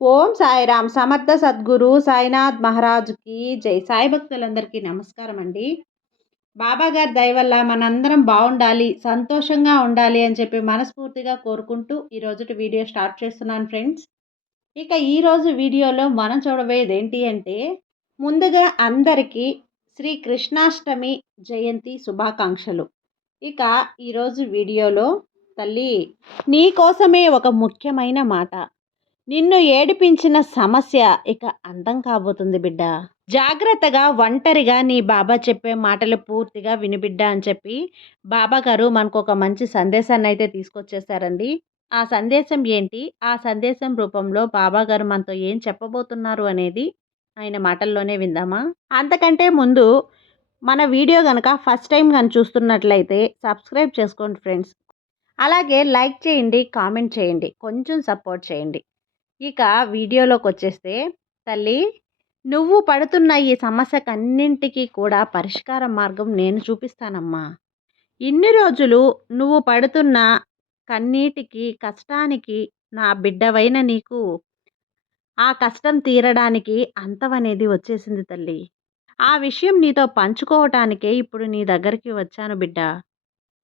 ఓం సాయిరామ్. సమర్థ సద్గురు సాయినాథ్ మహారాజుకి జై. సాయి భక్తులందరికీ నమస్కారం అండి. బాబాగారి దయ వల్ల మనందరం బాగుండాలి సంతోషంగా ఉండాలి అని చెప్పి మనస్ఫూర్తిగా కోరుకుంటూ ఈరోజు వీడియో స్టార్ట్ చేస్తున్నాను ఫ్రెండ్స్. ఇక ఈరోజు వీడియోలో మనం చూడబోయేది ఏంటి అంటే ముందుగా అందరికీ శ్రీ కృష్ణాష్టమి జయంతి శుభాకాంక్షలు. ఇక ఈరోజు వీడియోలో తల్లి నీ కోసమే ఒక ముఖ్యమైన మాట. నిన్ను ఏడిపించిన సమస్య ఇక అందం కాబోతుంది బిడ్డ. జాగ్రత్తగా ఒంటరిగా నీ బాబా చెప్పే మాటలు పూర్తిగా వినిబిడ్డ అని చెప్పి బాబా గారు మనకు ఒక మంచి సందేశాన్ని అయితే తీసుకొచ్చేసారండి. ఆ సందేశం ఏంటి? ఆ సందేశం రూపంలో బాబా గారు మనతో ఏం చెప్పబోతున్నారు అనేది ఆయన మాటల్లోనే విందామా? అంతకంటే ముందు మన వీడియో కనుక ఫస్ట్ టైం కానీ చూస్తున్నట్లయితే సబ్స్క్రైబ్ చేసుకోండి ఫ్రెండ్స్. అలాగే లైక్ చేయండి కామెంట్ చేయండి కొంచెం సపోర్ట్ చేయండి. ఇక వీడియోలోకి వచ్చేస్తే తల్లి నువ్వు పడుతున్న ఈ సమస్యకన్నింటికీ కూడా పరిష్కార మార్గం నేను చూపిస్తానమ్మా. ఇన్ని రోజులు నువ్వు పడుతున్న కన్నీటికి కష్టానికి నా బిడ్డవైన నీకు ఆ కష్టం తీరడానికి అంతమనేది వచ్చేసింది తల్లి. ఆ విషయం నీతో పంచుకోవటానికే ఇప్పుడు నీ దగ్గరికి వచ్చాను బిడ్డ.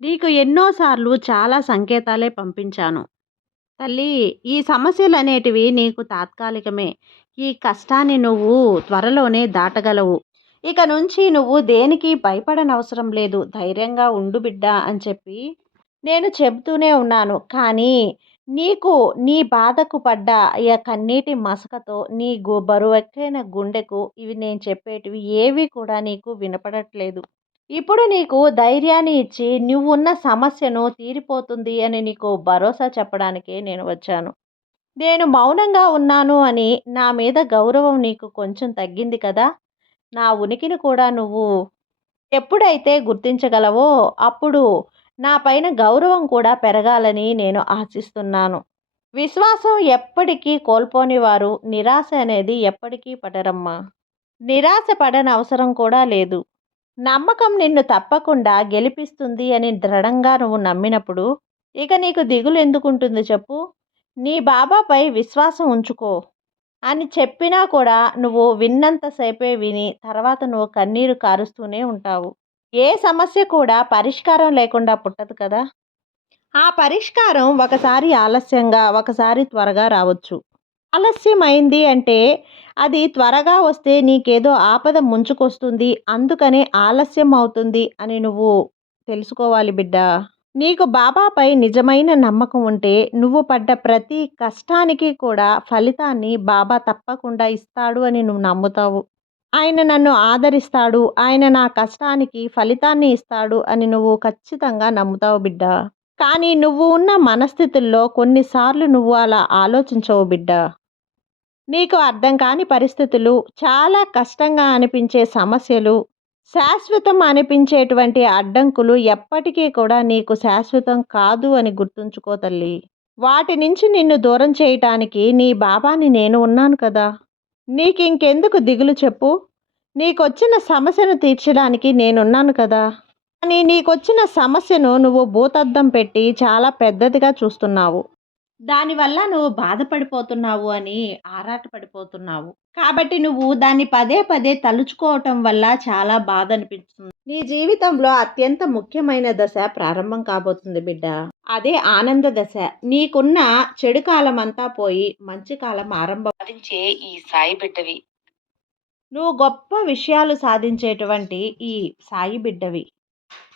నీకు ఎన్నోసార్లు చాలా సంకేతాలే పంపించాను. తల్లి ఈ సమస్యలు అనేటివి నీకు తాత్కాలికమే. ఈ కష్టాన్ని నువ్వు త్వరలోనే దాటగలవు. ఇక నుంచి నువ్వు దేనికి భయపడనవసరం లేదు. ధైర్యంగా ఉండు బిడ్డ అని చెప్పి నేను చెబుతూనే ఉన్నాను. కానీ నీకు నీ బాధకు పడ్డ ఈ కన్నీటి మసకతో నీ గు బరువెక్కైన గుండెకు ఇవి నేను చెప్పేటివి ఏవి కూడా నీకు వినపడట్లేదు. ఇప్పుడు నీకు ధైర్యాన్ని ఇచ్చి నువ్వున్న సమస్యను తీరిపోతుంది అని నీకు భరోసా చెప్పడానికే నేను వచ్చాను. నేను మౌనంగా ఉన్నాను అని నా మీద గౌరవం నీకు కొంచెం తగ్గింది కదా? నా ఉనికిని కూడా నువ్వు ఎప్పుడైతే గుర్తించగలవో అప్పుడు నా పైన గౌరవం కూడా పెరగాలని నేను ఆశిస్తున్నాను. విశ్వాసం ఎప్పటికీ కోల్పోని వారు నిరాశ అనేది ఎప్పటికీ పడరమ్మా. నిరాశ పడని అవసరం కూడా లేదు. నమ్మకం నిన్ను తప్పకుండా గెలిపిస్తుంది అని దృఢంగా నువ్వు నమ్మినప్పుడు ఇక నీకు దిగులు ఎందుకుంటుంది చెప్పు? నీ బాబాపై విశ్వాసం ఉంచుకో. అని చెప్పినా కూడా నువ్వు విన్నంతసేపే విని తర్వాత నువ్వు కన్నీరు కారుస్తూనే ఉంటావు. ఏ సమస్య కూడా పరిష్కారం లేకుండా పుట్టదు కదా? ఆ పరిష్కారం ఒకసారి ఆలస్యంగా ఒకసారి త్వరగా రావచ్చు. ఆలస్యమైంది అంటే అది త్వరగా వస్తే నీకేదో ఆపద ముంచుకొస్తుంది అందుకనే ఆలస్యం అవుతుంది అని నువ్వు తెలుసుకోవాలి బిడ్డ. నీకు బాబాపై నిజమైన నమ్మకం ఉంటే నువ్వు పడ్డ ప్రతి కష్టానికి కూడా ఫలితాన్ని బాబా తప్పకుండా ఇస్తాడు అని నువ్వు నమ్ముతావు. ఆయన నన్ను ఆదరిస్తాడు ఆయన నా కష్టానికి ఫలితాన్ని ఇస్తాడు అని నువ్వు ఖచ్చితంగా నమ్ముతావు బిడ్డ. కానీ నువ్వు ఉన్న మనస్థితుల్లో కొన్నిసార్లు నువ్వు అలా ఆలోచించవు బిడ్డ. నీకు అర్థం కాని పరిస్థితులు చాలా కష్టంగా అనిపించే సమస్యలు శాశ్వతం అనిపించేటువంటి అడ్డంకులు ఎప్పటికీ కూడా నీకు శాశ్వతం కాదు అని గుర్తుంచుకో తల్లి. వాటి నుంచి నిన్ను దూరం చేయటానికి నీ బాబాని నేను ఉన్నాను కదా. నీకు ఇంకెందుకు దిగులు చెప్పు? నీకొచ్చిన సమస్యను తీర్చడానికి నేనున్నాను కదా. కానీ నీకొచ్చిన సమస్యను నువ్వు భూతద్దం పెట్టి చాలా పెద్దదిగా చూస్తున్నావు. దానివల్ల నువ్వు బాధపడిపోతున్నావు అని ఆరాటపడిపోతున్నావు. కాబట్టి నువ్వు దాన్ని పదే పదే తలుచుకోవటం వల్ల చాలా బాధ అనిపిస్తుంది నీ జీవితంలో అత్యంత ముఖ్యమైన దశ ప్రారంభం కాబోతుంది బిడ్డ. అదే ఆనంద దశ. నీకున్న చెడు కాలం అంతా పోయి మంచి కాలం ఆరంభం ఈ సాయి బిడ్డవి. నువ్వు గొప్ప విషయాలు సాధించేటువంటి ఈ సాయి బిడ్డవి.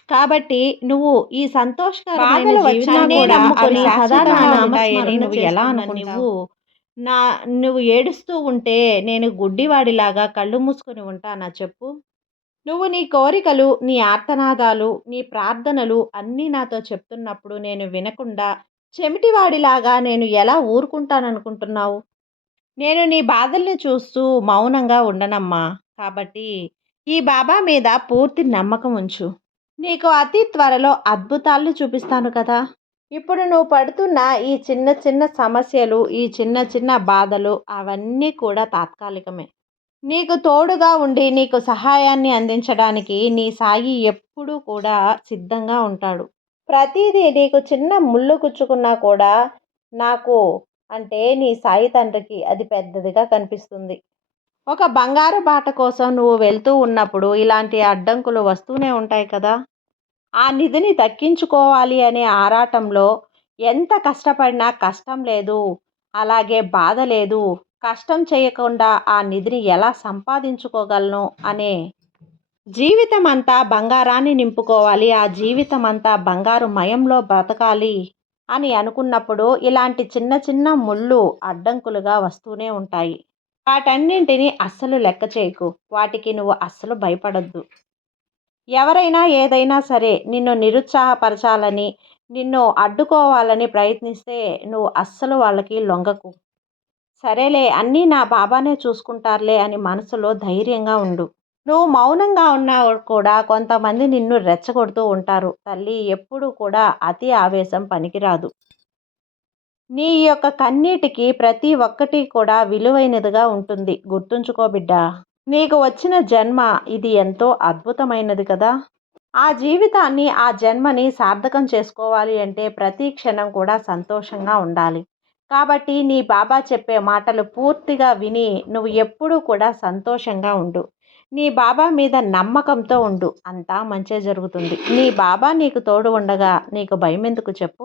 కాబట్టి నువ్వు ఈ సంతోషకరమైన నువ్వు ఎలా నువ్వు నా నువ్వు ఏడుస్తూ ఉంటే నేను గుడ్డివాడిలాగా కళ్ళు మూసుకొని ఉంటానా చెప్పు? నువ్వు నీ కోరికలు నీ ఆర్తనాదాలు నీ ప్రార్థనలు అన్నీ నాతో చెప్తున్నప్పుడు నేను వినకుండా చెమిటివాడిలాగా నేను ఎలా ఊరుకుంటాననుకుంటున్నావు? నేను నీ బాధల్ని చూస్తూ మౌనంగా ఉండనమ్మా. కాబట్టి ఈ బాబా మీద పూర్తి నమ్మకం ఉంచు. నీకు అతి త్వరలో అద్భుతాలు చూపిస్తాను కదా. ఇప్పుడు నువ్వు పడుతున్న ఈ చిన్న చిన్న సమస్యలు ఈ చిన్న చిన్న బాధలు అవన్నీ కూడా తాత్కాలికమే. నీకు తోడుగా ఉండి నీకు సహాయాన్ని అందించడానికి నీ సాయి ఎప్పుడూ కూడా సిద్ధంగా ఉంటాడు. ప్రతిదీ నీకు చిన్న ముళ్ళు గుచ్చుకున్నా కూడా నాకు అంటే నీ సాయి తండ్రికి అది పెద్దదిగా కనిపిస్తుంది. ఒక బంగారు బాట కోసం నువ్వు వెళ్తూ ఉన్నప్పుడు ఇలాంటి అడ్డంకులు వస్తూనే ఉంటాయి కదా. ఆ నిధిని దక్కించుకోవాలి అనే ఆరాటంలో ఎంత కష్టపడినా కష్టం లేదు అలాగే బాధ లేదు. కష్టం చేయకుండా ఆ నిధిని ఎలా సంపాదించుకోగలను అనే జీవితం అంతా బంగారాన్ని నింపుకోవాలి ఆ జీవితం అంతా బంగారు మయంలో బ్రతకాలి అని అనుకున్నప్పుడు ఇలాంటి చిన్న చిన్న ముళ్ళు అడ్డంకులుగా వస్తూనే ఉంటాయి. వాటన్నింటినీ అస్సలు లెక్క చేయకు. వాటికి నువ్వు అస్సలు భయపడద్దు. ఎవరైనా ఏదైనా సరే నిన్ను నిరుత్సాహపరచాలని నిన్ను అడ్డుకోవాలని ప్రయత్నిస్తే నువ్వు అస్సలు వాళ్ళకి లొంగకు. సరేలే అన్నీ నా బాబానే చూసుకుంటారులే అని మనసులో ధైర్యంగా ఉండు. నువ్వు మౌనంగా ఉన్నా కూడా కొంతమంది నిన్ను రెచ్చగొడుతూ ఉంటారు. తల్లి ఎప్పుడూ కూడా అతి ఆవేశం పనికిరాదు. నీ యొక్క కన్నీటికి ప్రతి ఒక్కటి కూడా విలువైనదిగా ఉంటుంది. గుర్తుంచుకో బిడ్డా నీకు వచ్చిన జన్మ ఇది ఎంతో అద్భుతమైనది కదా. ఆ జీవితాన్ని ఆ జన్మని సార్థకం చేసుకోవాలి అంటే ప్రతి క్షణం కూడా సంతోషంగా ఉండాలి. కాబట్టి నీ బాబా చెప్పే మాటలు పూర్తిగా విని నువ్వు ఎప్పుడూ కూడా సంతోషంగా ఉండు. నీ బాబా మీద నమ్మకంతో ఉండు. అంతా మంచే జరుగుతుంది. నీ బాబా నీకు తోడు ఉండగా నీకు భయం ఎందుకు చెప్పు?